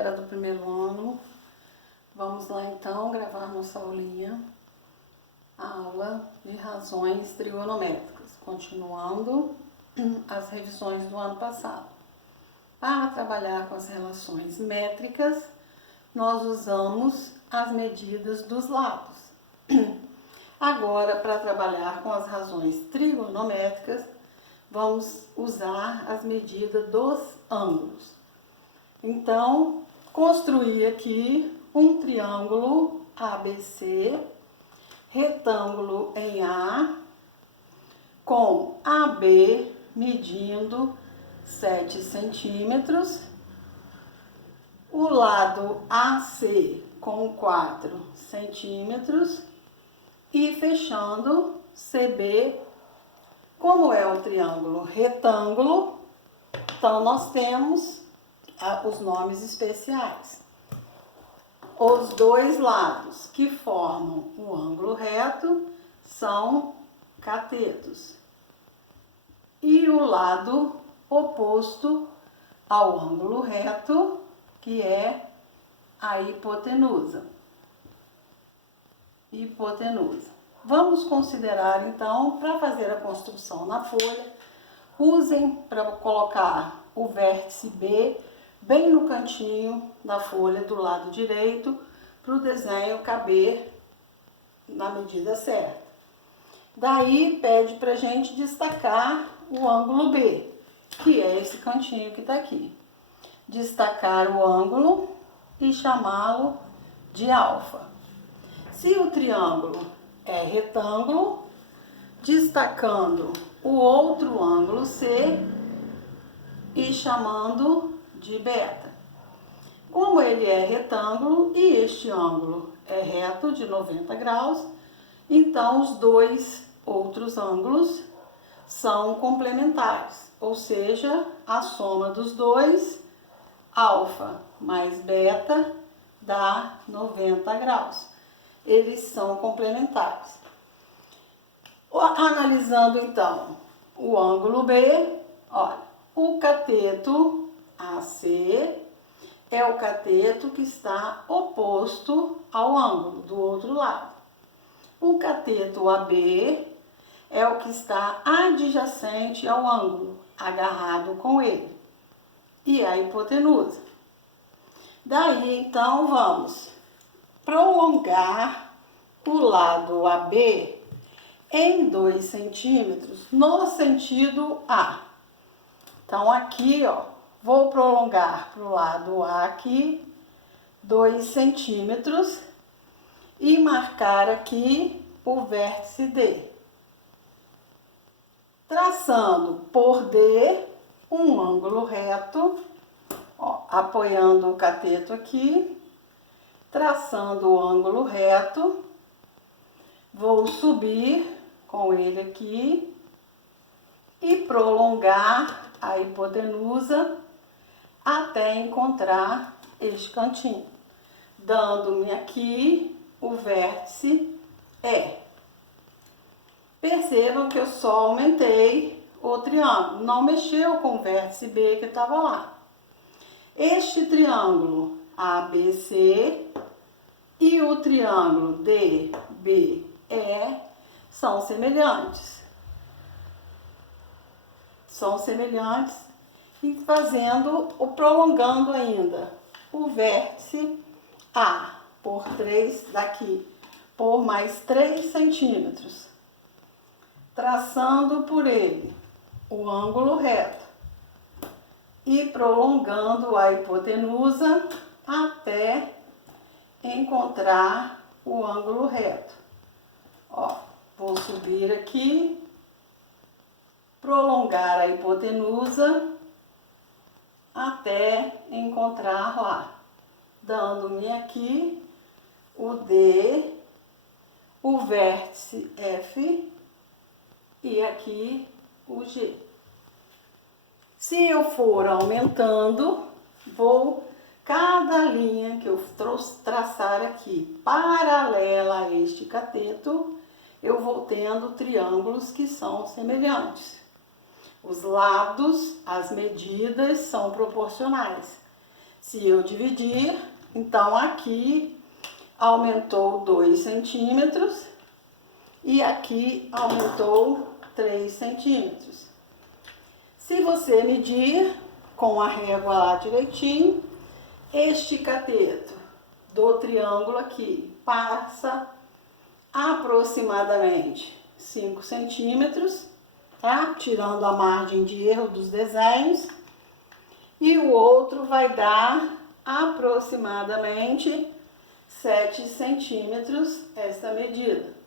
galera do primeiro ano. Vamos lá então gravar nossa aulinha, a aula de razões trigonométricas, continuando as revisões do ano passado. Para trabalhar com as relações métricas, nós usamos as medidas dos lados. Agora, para trabalhar com as razões trigonométricas, vamos usar as medidas dos ângulos. Então, construir aqui um triângulo ABC, retângulo em A, com AB medindo 7 centímetros, o lado AC com 4 centímetros e fechando CB. Como é o triângulo retângulo, então nós temos os nomes especiais. Os dois lados que formam o ângulo reto são catetos. E o lado oposto ao ângulo reto, que é a hipotenusa. Vamos considerar então, para fazer a construção na folha, usem para colocar o vértice B bem no cantinho da folha do lado direito, para o desenho caber na medida certa. Daí pede para a gente destacar o ângulo B, que é esse cantinho que está aqui. Destacar o ângulo e chamá-lo de alfa. Se o triângulo é retângulo, destacando o outro ângulo C e chamando de beta. Como ele é retângulo e este ângulo é reto de 90 graus, então os dois outros ângulos são complementares, ou seja, a soma dos dois, alfa mais beta, dá 90 graus. Eles são complementares. Analisando então o ângulo B, olha, o cateto AC é o cateto que está oposto ao ângulo do outro lado. O cateto AB é o que está adjacente ao ângulo, agarrado com ele, e a hipotenusa. Daí então vamos prolongar o lado AB em 2 centímetros no sentido A. Então aqui, ó, vou prolongar para o lado A aqui 2 centímetros e marcar aqui o vértice D. Traçando por D um ângulo reto, ó, apoiando o cateto aqui, traçando o ângulo reto, vou subir com ele aqui e prolongar a hipotenusa até encontrar este cantinho, dando-me aqui o vértice E. Percebam que eu só aumentei o triângulo, não mexeu com o vértice B que estava lá. Este triângulo ABC e o triângulo DBE são semelhantes. E prolongando ainda o vértice A por 3 daqui, por mais 3 centímetros. Traçando por ele o ângulo reto e prolongando a hipotenusa até encontrar o ângulo reto. Ó, vou subir aqui, prolongar a hipotenusa até encontrar lá, dando-me aqui o D, o vértice F e aqui o G. Se eu for aumentando, cada linha que eu traçar aqui paralela a este cateto, eu vou tendo triângulos que são semelhantes. Os lados, as medidas são proporcionais. Se eu dividir, então aqui aumentou 2 centímetros e aqui aumentou 3 centímetros. Se você medir com a régua lá direitinho, este cateto do triângulo aqui passa aproximadamente 5 centímetros, tá? Tirando a margem de erro dos desenhos. E o outro vai dar aproximadamente 7 centímetros essa medida.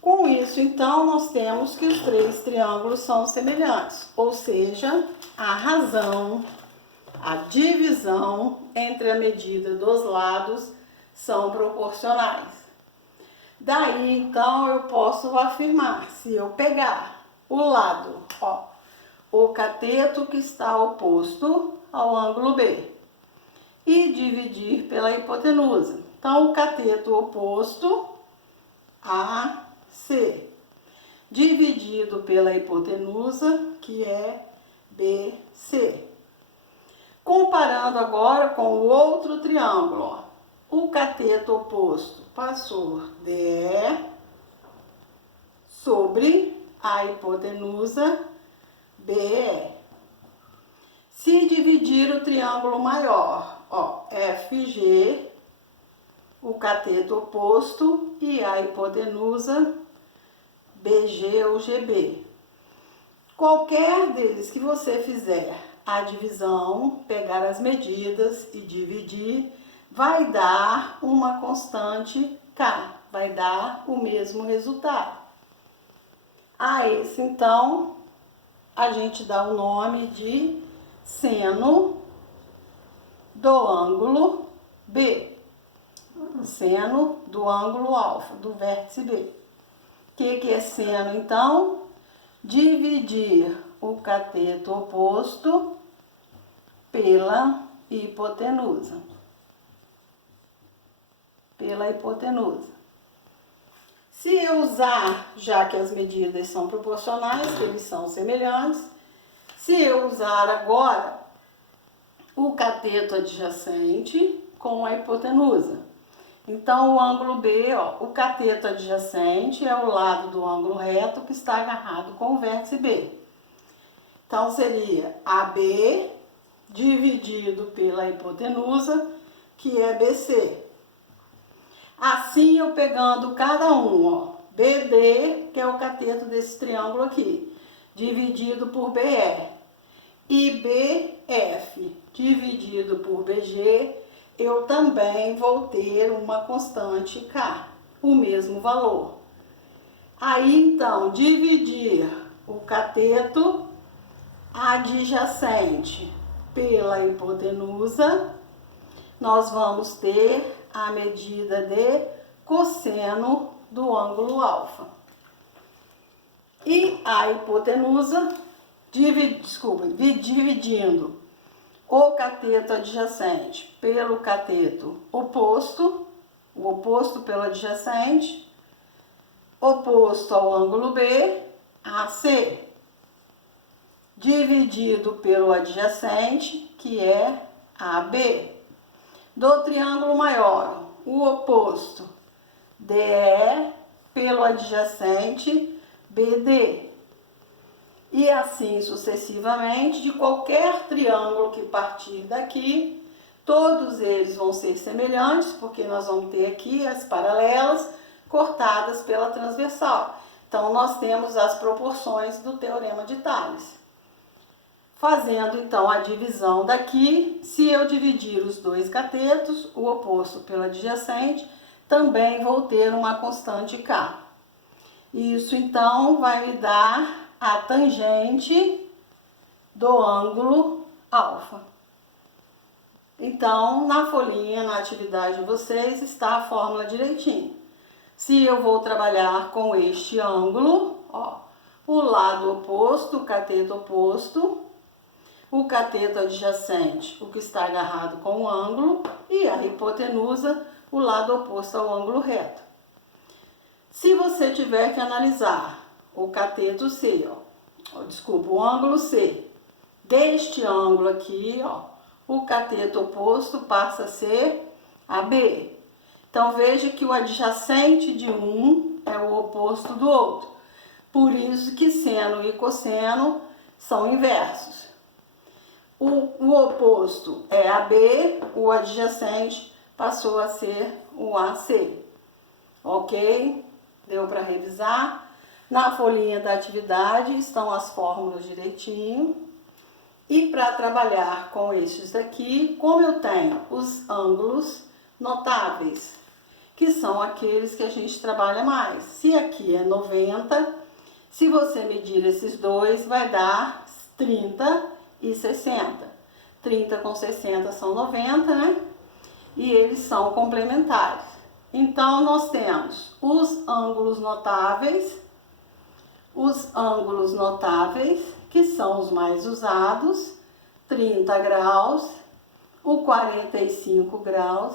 Com isso, então, nós temos que os 3 triângulos são semelhantes, ou seja, a razão, a divisão entre a medida dos lados são proporcionais. Daí, então, eu posso afirmar, se eu pegar o lado, ó, o cateto que está oposto ao ângulo B e dividir pela hipotenusa. Então, o cateto oposto, AC, dividido pela hipotenusa, que é BC. Comparando agora com o outro triângulo, ó, o cateto oposto passou DE sobre a hipotenusa BE. Se dividir o triângulo maior, ó, FG, o cateto oposto e a hipotenusa BG ou GB. Qualquer deles que você fizer a divisão, pegar as medidas e dividir, vai dar uma constante K, vai dar o mesmo resultado. A esse, então, a gente dá o nome de seno do ângulo B, seno do ângulo alfa, do vértice B. O que é seno, então? Dividir o cateto oposto pela hipotenusa. Se eu usar, já que as medidas são proporcionais, que eles são semelhantes, se eu usar agora o cateto adjacente com a hipotenusa. Então, o ângulo B, ó, o cateto adjacente é o lado do ângulo reto que está agarrado com o vértice B. Então, seria AB dividido pela hipotenusa, que é BC. Assim, eu pegando cada um, ó, BD, que é o cateto desse triângulo aqui, dividido por BE, e BF, dividido por BG, eu também vou ter uma constante K, o mesmo valor. Aí, então, dividir o cateto adjacente pela hipotenusa, nós vamos ter a medida de cosseno do ângulo alfa. E a hipotenusa, dividindo o cateto adjacente pelo cateto oposto, o oposto pelo adjacente, oposto ao ângulo B, AC, dividido pelo adjacente, que é AB. Do triângulo maior, o oposto, DE, pelo adjacente, BD. E assim sucessivamente, de qualquer triângulo que partir daqui, todos eles vão ser semelhantes, porque nós vamos ter aqui as paralelas cortadas pela transversal. Então, nós temos as proporções do teorema de Tales. Fazendo, então, a divisão daqui, se eu dividir os dois catetos, o oposto pelo adjacente, também vou ter uma constante K. Isso, então, vai me dar a tangente do ângulo alfa. Então, na folhinha, na atividade de vocês, está a fórmula direitinho. Se eu vou trabalhar com este ângulo, ó, o lado oposto, o cateto oposto, o cateto adjacente, o que está agarrado com o ângulo, e a hipotenusa, o lado oposto ao ângulo reto. Se você tiver que analisar o cateto C, ó, desculpa, o ângulo C, deste ângulo aqui, ó, o cateto oposto passa a ser AB. Então, veja que o adjacente de um é o oposto do outro. Por isso que seno e cosseno são inversos. O oposto é AB, o adjacente passou a ser o AC. Ok? Deu para revisar? Na folhinha da atividade estão as fórmulas direitinho. E para trabalhar com estes daqui, como eu tenho os ângulos notáveis, que são aqueles que a gente trabalha mais. Se aqui é 90, se você medir esses dois, vai dar 30 e 60. 30 com 60 são 90, né? E eles são complementares. Então, nós temos os ângulos notáveis, que são os mais usados, 30 graus, o 45 graus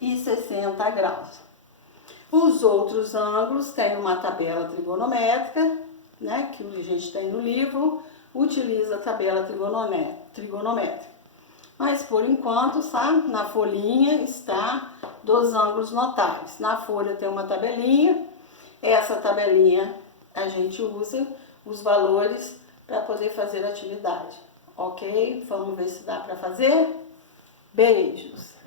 e 60 graus. Os outros ângulos têm uma tabela trigonométrica, né, que a gente tem no livro, utiliza a tabela trigonométrica. Mas por enquanto, sabe, na folhinha está dos ângulos notáveis. Na folha tem uma tabelinha, essa tabelinha a gente usa os valores para poder fazer a atividade. Ok? Vamos ver se dá para fazer? Beijos!